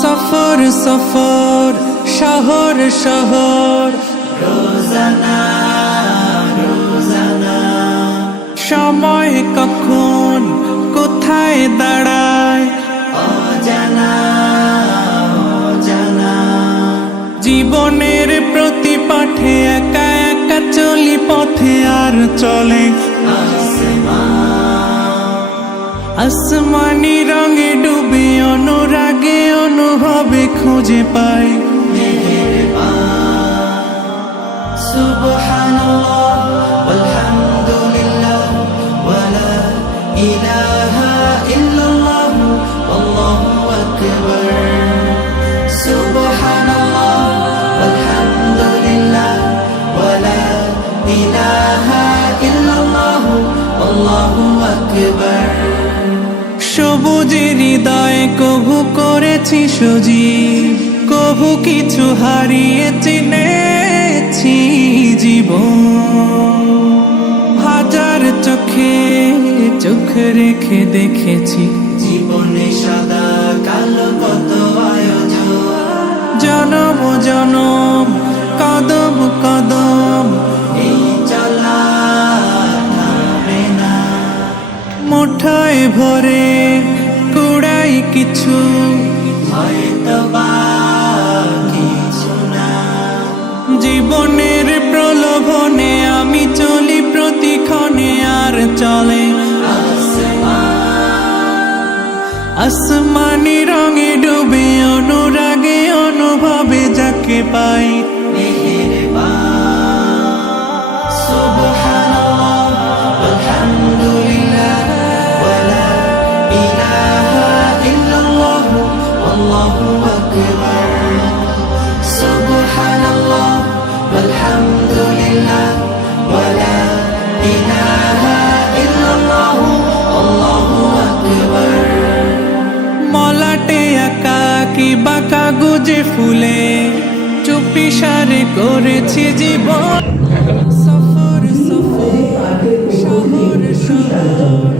সফর সফর শহর শহর রোজানা রোজানা সময় কখন কোথায় দাঁড়ায় অজানা অজানা জীবনের প্রতি পাঠে একা একা চলি পথে আর চলে আসমানি রঙে ডুবে অনুরাগে অনুভবে খুঁজে পাই সুবহানাল্লাহ ওয়ালহামদুলিল্লাহ ওয়ালা ইলাহা ইল্লাল্লাহ আল্লাহু আকবার সুবহানাল্লাহ ওয়ালহামদুলিল্লাহ ওয়ালা ইলাহা ইল্লাল্লাহ আল্লাহু আকবার সবুজের হৃদয়ে কভু করেছি সজীব কভু কিছু হারিয়ে চিনেছি জীবন হাজার চোখে চোখ রেখে দেখেছি জীবনে সাদা কালো কত আয়োজন জনম জনম কদম কদম এই চলা থামে না মুঠায় ভরে কুড়াই কিছু হয়তো বা কিছু না জীবনের প্রলোভনে আমি চলি প্রতিক্ষণে আর চলে আসমানি রঙে ডুবে অনুরাগে অনুভবে যাকে পাই সুবহানাল্লাহ ওয়ালহামদুলিল্লাহ ওয়ালা ইলাহা ইল্লাল্লাহ আল্লাহু আকবার সুবহানাল্লাহ ওয়ালহামদুলিল্লাহ ওয়ালা ইলাহা ইল্লাল্লাহ আল্লাহু আকবার মলাটে একাকি বাঁকা গুজে ফুলে চুপি সারে করেছি জীবন সফর সফর শহর শহর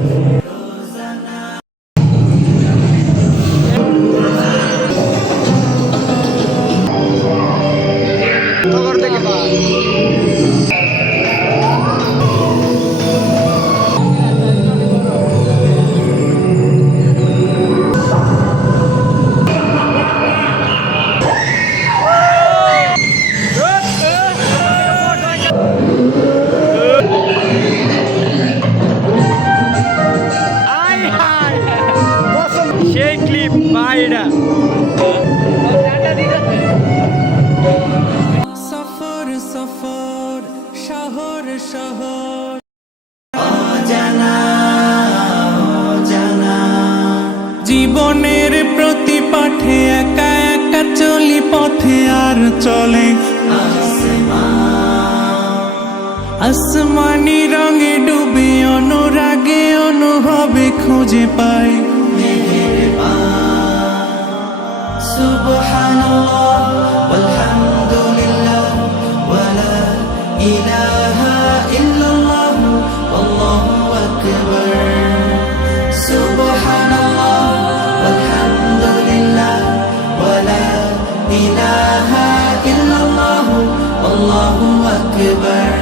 সেই ক্লিপ বাইরা সফর সফর শহর শহর অজানা অজানা জীবনের প্রতি পাঠে একা একা চলি পথে আর চলে আসমানি রঙে ডুবে অনুরাগে অনুভবে খুঁজে পাই সুবহানাল্লাহ ওয়ালহামদুলিল্লাহ ওয়ালা ইলাহা ইল্লাল্লাহ আল্লাহু আকবার সুবহানাল্লাহ ওয়ালহামদুলিল্লাহ ওয়ালা ইলাহা ইল্লাল্লাহ আল্লাহু আকবার